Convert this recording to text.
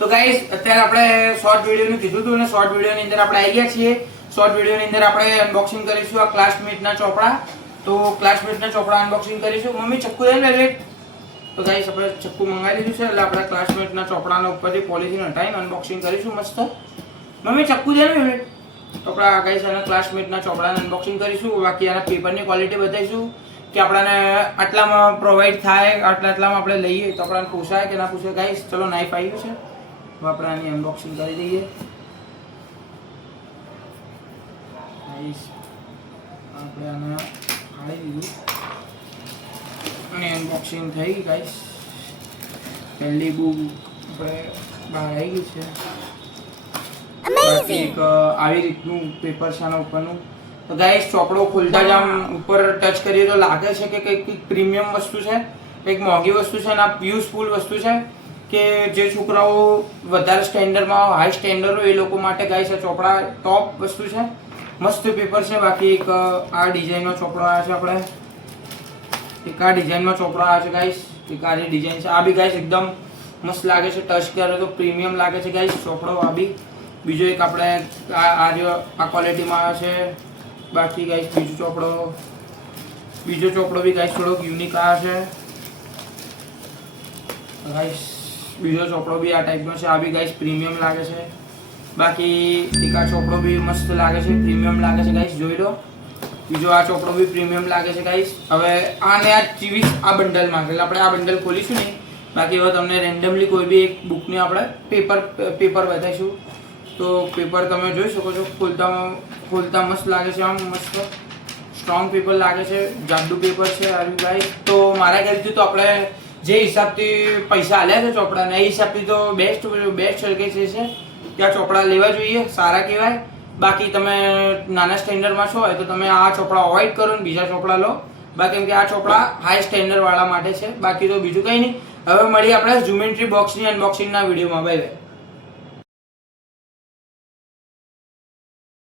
તો ગાઈસ અત્યારે આપણે શોર્ટ વિડિયોનું કીધું હતું અને શોર્ટ વિડિયોની અંદર આપણે આવી ગયા છીએ. શોર્ટ વિડિયોની અંદર આપણે અનબોક્સિંગ કરીશું આ ક્લાસમેટના ચોપડા. તો ક્લાસમેટના ચોપડા અનબોક્સિંગ કરીશું. મમ્મી ચક્કુ દે ને રેટ. તો ગાઈસ આપણે ચક્કુ મંગાવી લીધું છે એટલે આપણે ક્લાસમેટના ચોપડાના ઉપરથી પોલિથીન હટાવીને અનબોક્સિંગ કરીશું મસ્ત. મમ્મી ચક્કુ દે ને રેટ. તો આપણે ગાઈસ આના ક્લાસમેટના ચોપડાને અનબોક્સિંગ કરીશું. બાકી આના પેપરની ક્વોલિટી બતાવીશું કે આપણને આટલામાં પ્રોવાઈડ થાય, આટલામાં આપણે લઈએ તો આપણને પોસાય કે ના પોસાય. ગાઈસ ચલો નાઈફ આવ્યું છે, આપણે આની અનબોક્સિંગ કરી દઈએ. આપણે આને ફાડી દીધું અને અનબોક્સિંગ થઈ ગઈ. ગાઈસ પહેલી બુક આપણે બહાર આવી ગઈ છે. એક આવી રીતનું પેપર છે આના ઉપરનું. તો ગાઈસ ચોપડો ખોલતા જ આમ ઉપર ટચ કરીએ તો લાગે છે કે કંઈક પ્રીમિયમ વસ્તુ છે, કંઈક મોંઘી વસ્તુ છે અને આ યુઝફુલ વસ્તુ છે કે જે છોકરાઓ વધારે સ્ટેન્ડર્ડમાં હાઈ સ્ટેન્ડર્ડ હોય એ લોકો માટે ગાઈસ આ ચોપડા ટોપ વસ્તુ છે. મસ્ત પેપર છે. બાકી એક આ ડિઝાઇનનો ચોપડો આવ્યો છે, આપણે એક આ ડિઝાઇનનો ચોપડો આવ્યો છે ગાઈસ. એક આ ડિઝાઇન છે. આ બી ગાઈસ એકદમ મસ્ત લાગે છે, ટચ કરે તો પ્રીમિયમ લાગે છે ગાઈસ ચોપડો. આ બી બીજો એક આપણે આ ક્વોલિટીમાં આવ્યો છે. બાકી ગાઈસ બીજો ચોપડો બી ગાઈસ થોડોક યુનિક આવ્યો છે ગાઈસ. બીજો ચોપડો બી આ ટાઈપનો છે. આ બી ગાઈસ પ્રીમિયમ લાગે છે. બાકી એક આ ચોપડો બી મસ્ત લાગે છે, પ્રીમિયમ લાગે છે ગાઈસ, જોઈ લો. બીજો આ ચોપડો બી પ્રીમિયમ લાગે છે ગાઈસ. હવે આને આ ચીવીસ આ બંડલમાં એટલે આપણે આ બંડલ ખોલીશું નહીં. બાકી હવે તમને રેન્ડમલી કોઈ બી એક બુકની આપણે પેપર બતાવીશું. તો પેપર તમે જોઈ શકો છો, ખોલતા મસ્ત લાગે છે, આમ મસ્ત સ્ટ્રોંગ પેપર લાગે છે, જાડું પેપર છે આવ્યું ગાઈસ. તો મારા ખ્યાલથી તો આપણે જે હિસાબથી પૈસા આલ્યા છે ચોપડાના એ હિસાબથી તો બેસ્ટ સર્કિટ છે ત્યાં ચોપડા લેવા જોઈએ, સારા કહેવાય. બાકી તમે નાના સ્ટેન્ડર્ડમાં છો હોય તો તમે આ ચોપડા અવોઇડ કરો ને બીજા ચોપડા લો. બાકી કેમ કે આ ચોપડા હાઈ સ્ટેન્ડર્ડ વાળા માટે છે. બાકી તો બીજું કંઈ નહીં. હવે મળીએ આપણે જ્યોમેટ્રી બોક્સની અનબોક્સિંગના વિડીયોમાં. Bye bye.